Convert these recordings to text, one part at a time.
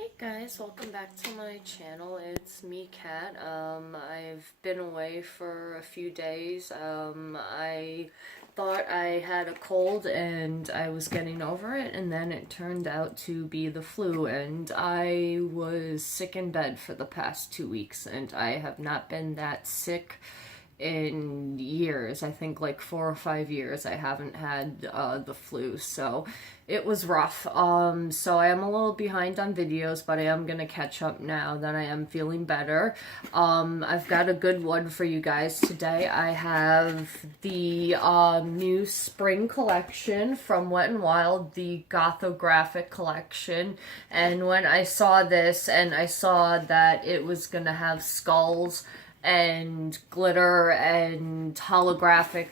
Hey guys, welcome back to my channel. It's me, Kat. I've been away for a few days. I thought I had a cold and I was getting over it, and then it turned out to be the flu, and I was sick in bed for the past 2 weeks, and I have not been that sick in years. I think like 4 or 5 years I haven't had the flu, so it was rough. So I am a little behind on videos, but I am gonna catch up now that I am feeling better. I've got a good one for you guys today. I have the new spring collection from Wet n Wild, the Goth-o-graphic collection, and when I saw this and I saw that it was gonna have skulls and glitter and holographic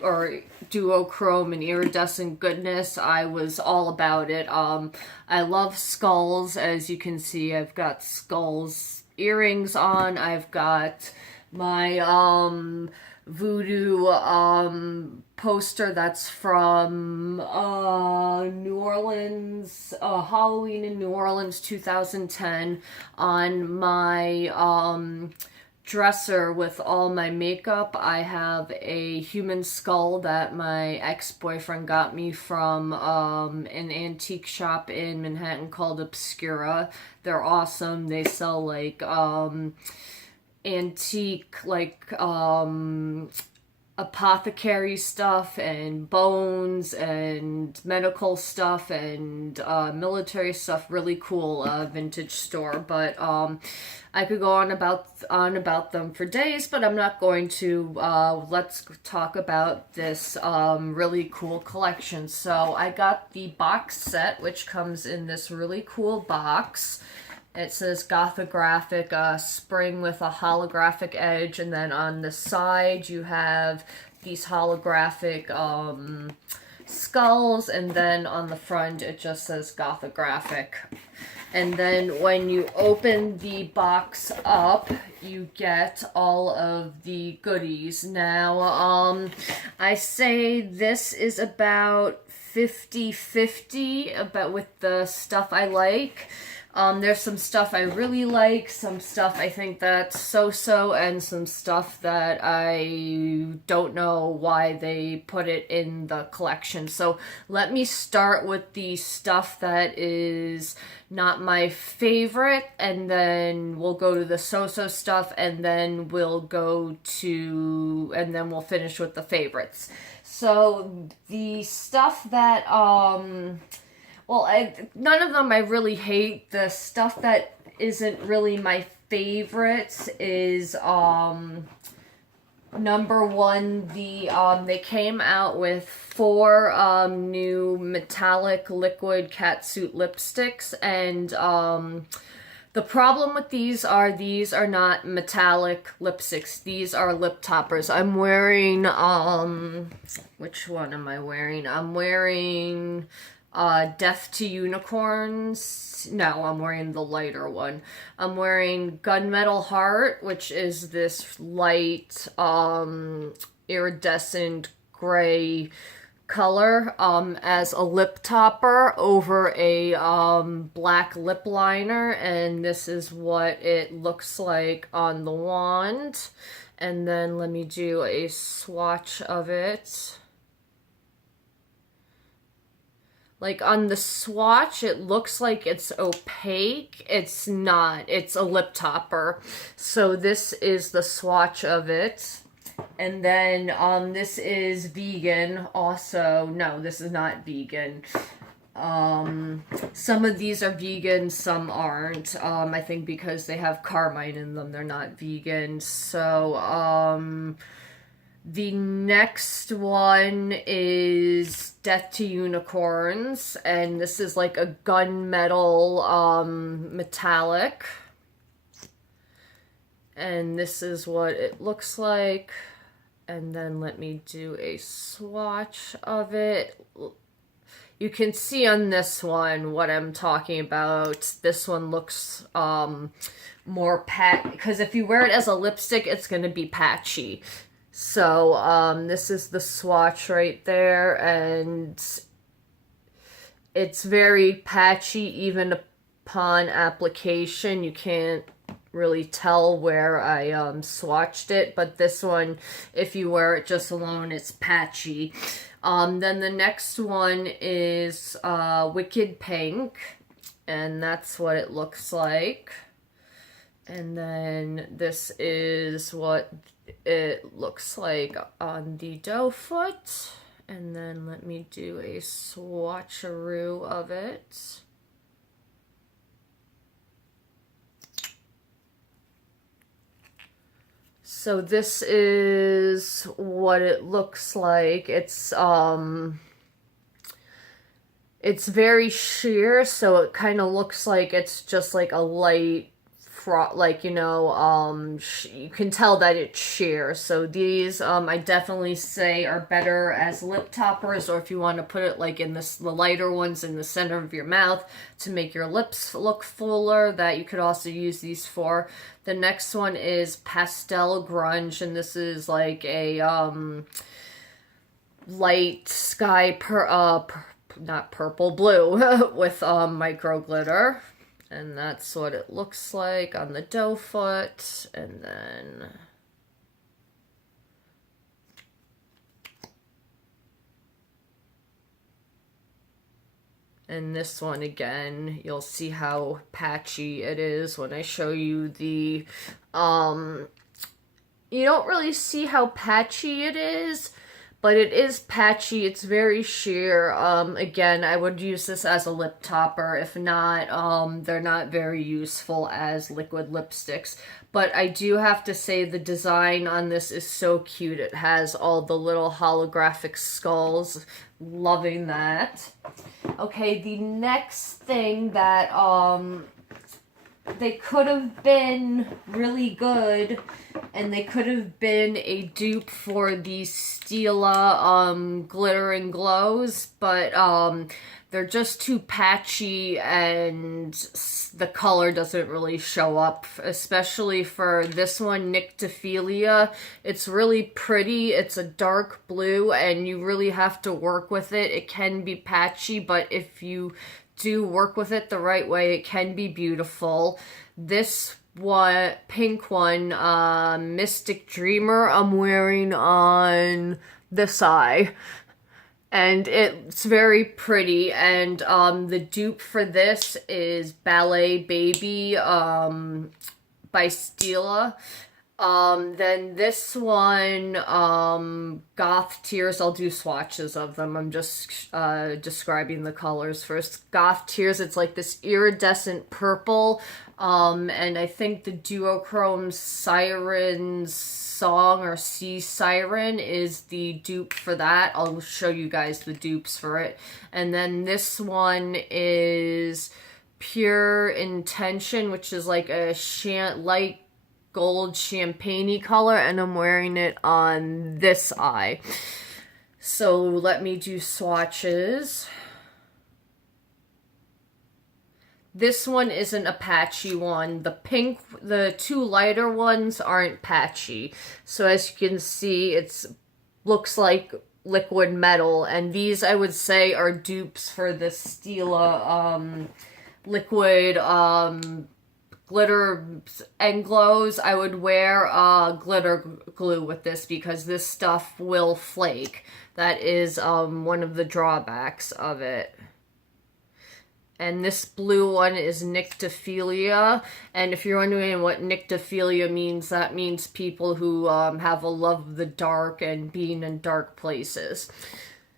or duochrome and iridescent goodness, I was all about it. I love skulls. As you can see, I've got skulls earrings on. I've got my voodoo poster that's from New Orleans, Halloween in New Orleans 2010 on my dresser with all my makeup. I have a human skull that my ex-boyfriend got me from an antique shop in Manhattan called Obscura. They're awesome. They sell like antique, like apothecary stuff and bones and medical stuff and military stuff. Really cool vintage store. But I could go on about them for days, but I'm not going to. Let's talk about this really cool collection. So I got the box set, which comes in this really cool box. It says Goth-o-graphic spring with a holographic edge, and then on the side you have these holographic skulls, and then on the front it just says Goth-o-graphic. And then when you open the box up, you get all of the goodies. Now, I say this is about 50-50 about with the stuff I like. There's some stuff I really like, some stuff I think that's so-so, and some stuff that I don't know why they put it in the collection. So let me start with the stuff that is not my favorite, and then we'll go to the so-so stuff, and then we'll finish with the favorites. So the stuff that, none of them I really hate. The stuff that isn't really my favorites is, number one, they came out with 4 new metallic liquid Catsuit lipsticks, and the problem with these are not metallic lipsticks. These are lip toppers. I'm wearing, which one am I wearing? I'm wearing Death to Unicorns. No, I'm wearing the lighter one. I'm wearing Gunmetal Heart, which is this light, iridescent gray color, as a lip topper over a black lip liner, and this is what it looks like on the wand. And then let me do a swatch of it. Like on the swatch, it looks like it's opaque. It's not. It's a lip topper. So this is the swatch of it. And then this is vegan also. No, this is not vegan. Some of these are vegan, some aren't. I think because they have carmine in them, they're not vegan. So, the next one is Death to Unicorns, and this is like a gunmetal metallic. And this is what it looks like. And then let me do a swatch of it. You can see on this one what I'm talking about. This one looks more pat, because if you wear it as a lipstick, it's going to be patchy. So, this is the swatch right there, and it's very patchy, even upon application. You can't really tell where I swatched it, but this one, if you wear it just alone, it's patchy. Then the next one is Wicked Pink, and that's what it looks like. And then this is what it looks like on the doe foot. And then let me do a swatcheroo of it. So this is what it looks like. It's very sheer, so it kind of looks like it's just like a light like, you know, you can tell that it's sheer. So these, I definitely say are better as lip toppers, or if you want to put it like in the lighter ones in the center of your mouth to make your lips look fuller, that you could also use these for. The next one is Pastel Grunge, and this is like a, light sky, not purple, blue, with, micro glitter. And that's what it looks like on the doe foot. And then this one again, you'll see how patchy it is when I show you the, you don't really see how patchy it is, but it is patchy. It's very sheer. Again, I would use this as a lip topper. If not, they're not very useful as liquid lipsticks. But I do have to say the design on this is so cute. It has all the little holographic skulls. Loving that. Okay, the next thing that they could have been really good, and they could have been a dupe for the Stila glitter and glows, but they're just too patchy and the color doesn't really show up, especially for this one, Nyctophillia. It's really pretty. It's a dark blue and you really have to work with it. It can be patchy, but if you do work with it the right way, it can be beautiful. This one, pink one, Mystic Dreamer, I'm wearing on this eye. And it's very pretty. And the dupe for this is Ballet Baby by Stila. Then this one, Goth Tears, I'll do swatches of them. I'm just describing the colors first. Goth Tears, it's like this iridescent purple, and I think the duochrome Siren's Song or Sea Siren is the dupe for that. I'll show you guys the dupes for it. And then this one is Pure Intention, which is like a light gold champagne-y color, and I'm wearing it on this eye. So let me do swatches. This one isn't a patchy one. The pink, the two lighter ones aren't patchy. So as you can see, it looks like liquid metal, and these I would say are dupes for the Stila liquid glitter and glows. I would wear glitter glue with this because this stuff will flake. That is one of the drawbacks of it. And this blue one is Nyctophillia. And if you're wondering what Nyctophillia means, that means people who have a love of the dark and being in dark places.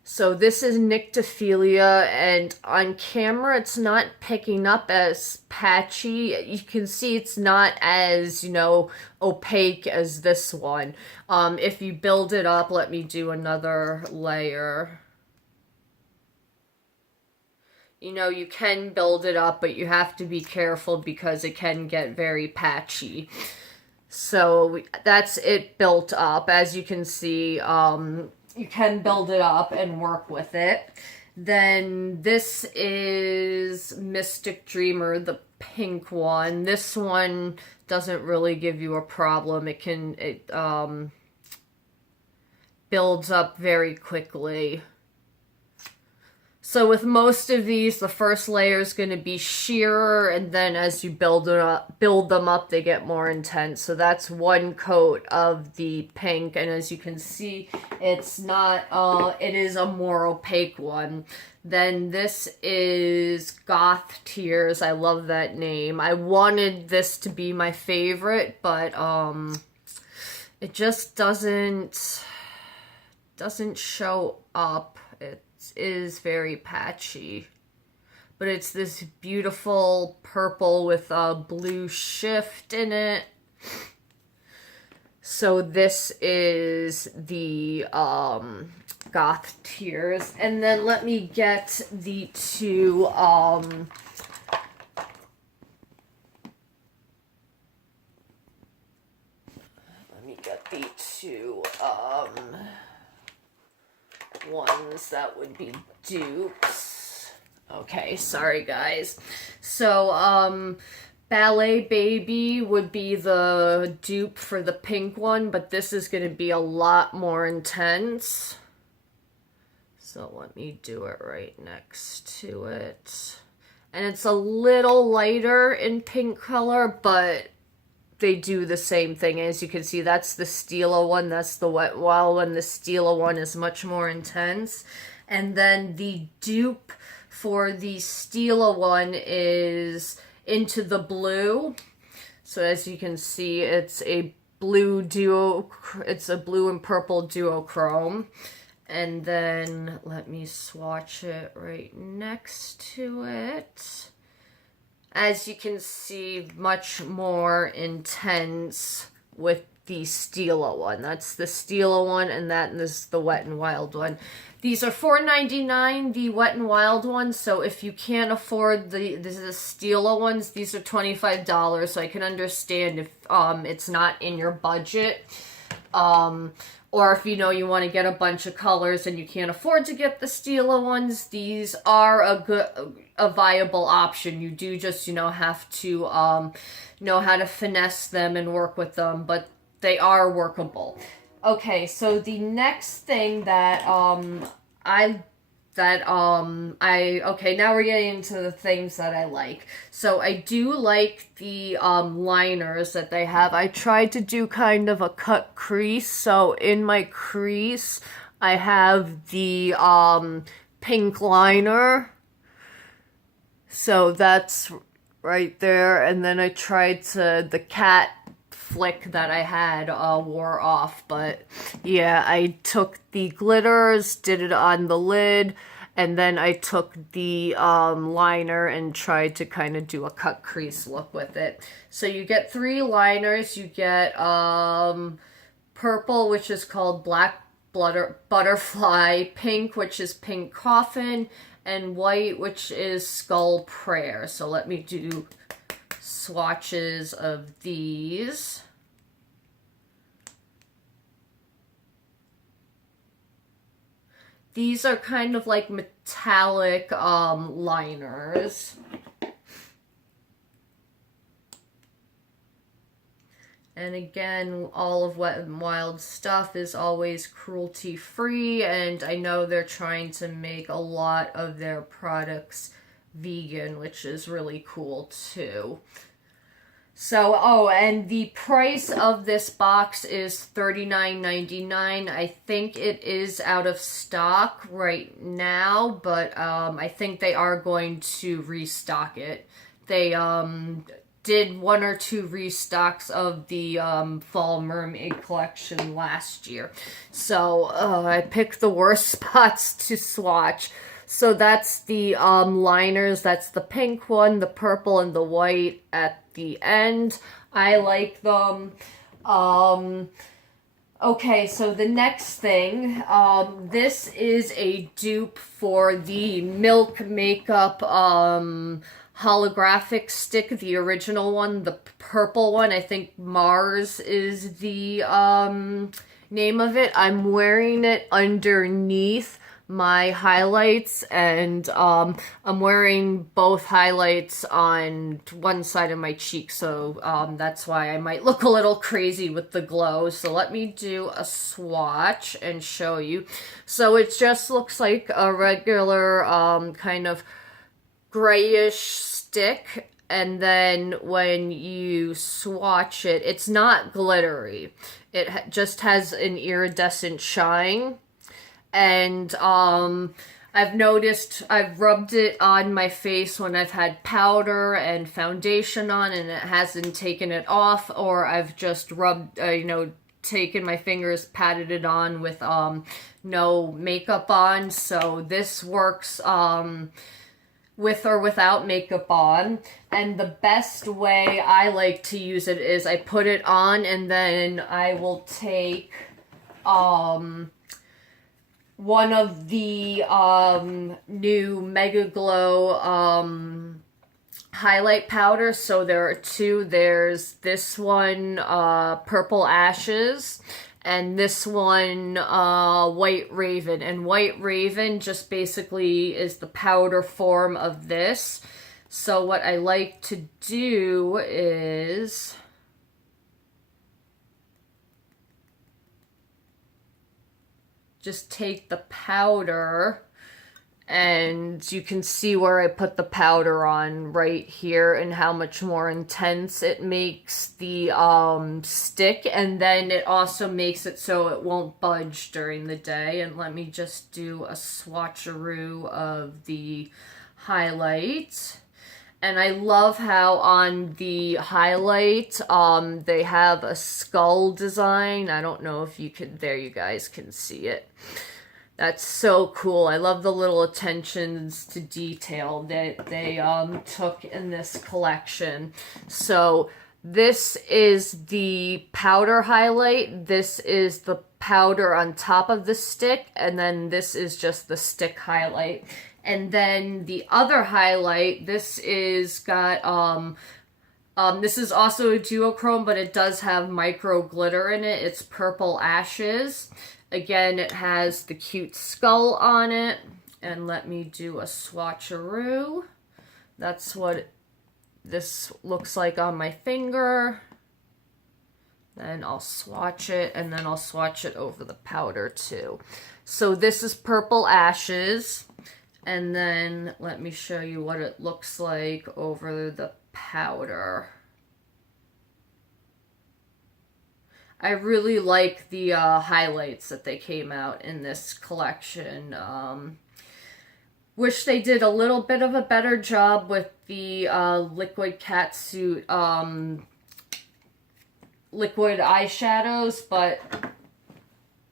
So this is Nyctophillia, and on camera it's not picking up as patchy. You can see it's not as, you know, opaque as this one. If you build it up, let me do another layer. You know, you can build it up, but you have to be careful because it can get very patchy. So that's it built up. As you can see, you can build it up and work with it. Then this is Mystic Dreamer, the pink one. This one doesn't really give you a problem. It builds up very quickly. So with most of these, the first layer is going to be sheerer, and then as you build them up, they get more intense. So that's one coat of the pink, and as you can see, it's not, it is a more opaque one. Then this is Goth Tears. I love that name. I wanted this to be my favorite, but it just doesn't show up. It is very patchy, but it's this beautiful purple with a blue shift in it. So this is the Goth Tears, and then let me get the two ones that would be dupes. Okay, sorry guys. So Ballet Baby would be the dupe for the pink one, but this is going to be a lot more intense. So let me do it right next to it. And it's a little lighter in pink color, but they do the same thing. As you can see, that's the Stila one, that's the Wet n Wild one. The Stila one is much more intense. And then the dupe for the Stila one is Into the Blue. So as you can see, it's a blue and purple duochrome. And then let me swatch it right next to it. As you can see, much more intense with the Stila one. That's the Stila one, and that is the Wet n Wild one. These are $4.99, the Wet n Wild ones, so if you can't afford the Stila ones, these are $25, so I can understand if it's not in your budget. Or if you know you want to get a bunch of colors and you can't afford to get the Stila ones, these are a viable option. You do just, have to know how to finesse them and work with them, but they are workable. Okay, so the next thing that okay, now we're getting into the things that I like. So I do like the liners that they have. I tried to do kind of a cut crease. So in my crease, I have the pink liner. So that's right there. And then I tried the cat flick that I had wore off, but yeah, I took the glitters, did it on the lid, and then I took the liner and tried to kind of do a cut crease look with it. So you get 3 liners. You get purple, which is called Black Butterfly, pink, which is Pink Coffin, and white, which is Skull Prayer. So let me do swatches of these. These are kind of like metallic liners. And again, all of Wet n Wild stuff is always cruelty-free, and I know they're trying to make a lot of their products vegan, which is really cool too. So, oh, and the price of this box is $39.99. I think it is out of stock right now, but I think they are going to restock it. They did 1 or 2 restocks of the Fall Mermaid collection last year. So, I picked the worst spots to swatch. So that's the liners. That's the pink one, the purple, and the white at the end. I like them. Okay, so the next thing, this is a dupe for the Milk Makeup holographic stick, the original one, the purple one. I think Mars is the name of it. I'm wearing it underneath my highlights, and I'm wearing both highlights on one side of my cheek, so that's why I might look a little crazy with the glow. So let me do a swatch and show you. So it just looks like a regular kind of grayish stick, and then when you swatch it, it's not glittery. It just has an iridescent shine. And I've noticed I've rubbed it on my face when I've had powder and foundation on and it hasn't taken it off, or I've just rubbed, taken my fingers, patted it on with no makeup on. So this works with or without makeup on. And the best way I like to use it is I put it on and then I will take one of the new MegaGlo highlight powders. So there are two. There's this one, Purple Ashes, and this one, White Raven. And White Raven just basically is the powder form of this. So what I like to do is just take the powder, and you can see where I put the powder on right here and how much more intense it makes the stick, and then it also makes it so it won't budge during the day. And let me just do a swatcheroo of the highlight. And I love how on the highlight, they have a skull design. I don't know if you can, there you guys can see it. That's so cool. I love the little attentions to detail that they took in this collection. So this is the powder highlight. This is the powder on top of the stick. And then this is just the stick highlight. And then the other highlight, this is got, this is also a duochrome, but it does have micro glitter in it. It's Purple Ashes. Again, it has the cute skull on it. And let me do a swatcheroo. That's what this looks like on my finger. Then I'll swatch it, and then I'll swatch it over the powder too. So this is Purple Ashes. And then let me show you what it looks like over the powder. I really like the highlights that they came out in this collection. Wish they did a little bit of a better job with the liquid Catsuit liquid eyeshadows, but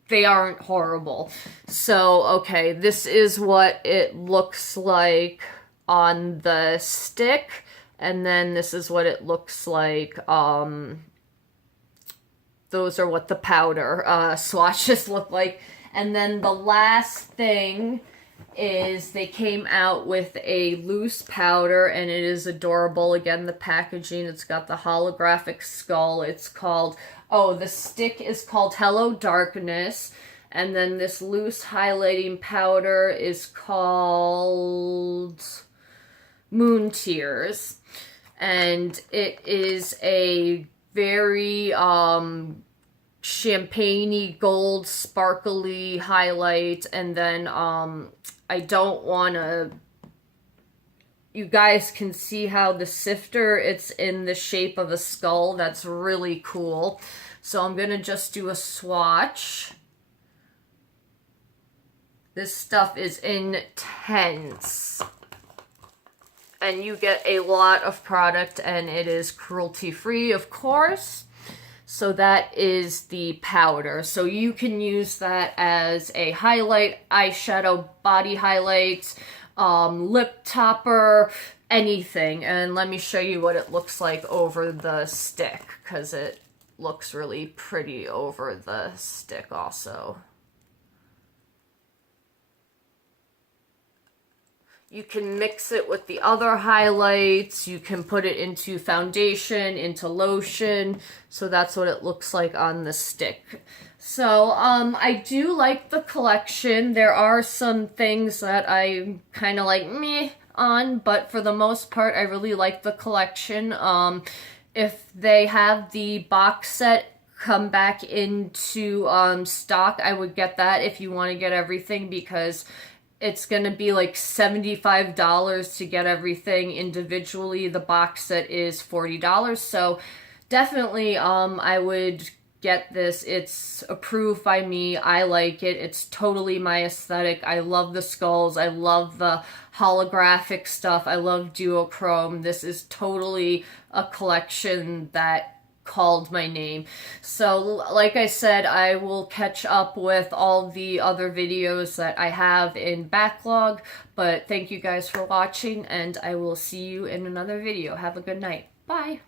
they aren't horrible. So, okay, this is what it looks like on the stick, and then this is what it looks like, those are what the powder swatches look like. And then the last thing is they came out with a loose powder, and it is adorable. Again, the packaging, it's got the holographic skull. It's called, the stick is called Hello Darkness, and then this loose highlighting powder is called Moon Tears, and it is a very champagne-y gold sparkly highlight. And then I don't want to, you guys can see how the sifter, it's in the shape of a skull. That's really cool. So I'm gonna just do a swatch. This stuff is intense, and you get a lot of product, and it is cruelty-free, of course. So that is the powder. So you can use that as a highlight, eyeshadow, body highlight, lip topper, anything. And let me show you what it looks like over the stick, because it looks really pretty over the stick also. You can mix it with the other highlights. You can put it into foundation, into lotion. So that's what it looks like on the stick. So, I do like the collection. There are some things that I kind of like meh on, but for the most part, I really like the collection. If they have the box set come back into stock, I would get that if you want to get everything, because it's going to be like $75 to get everything individually. The box set is $40. So definitely I would get this. It's approved by me. I like it. It's totally my aesthetic. I love the skulls. I love the holographic stuff. I love duochrome. This is totally a collection that called my name. So like I said, I will catch up with all the other videos that I have in backlog, but thank you guys for watching, and I will see you in another video. Have a good night. Bye.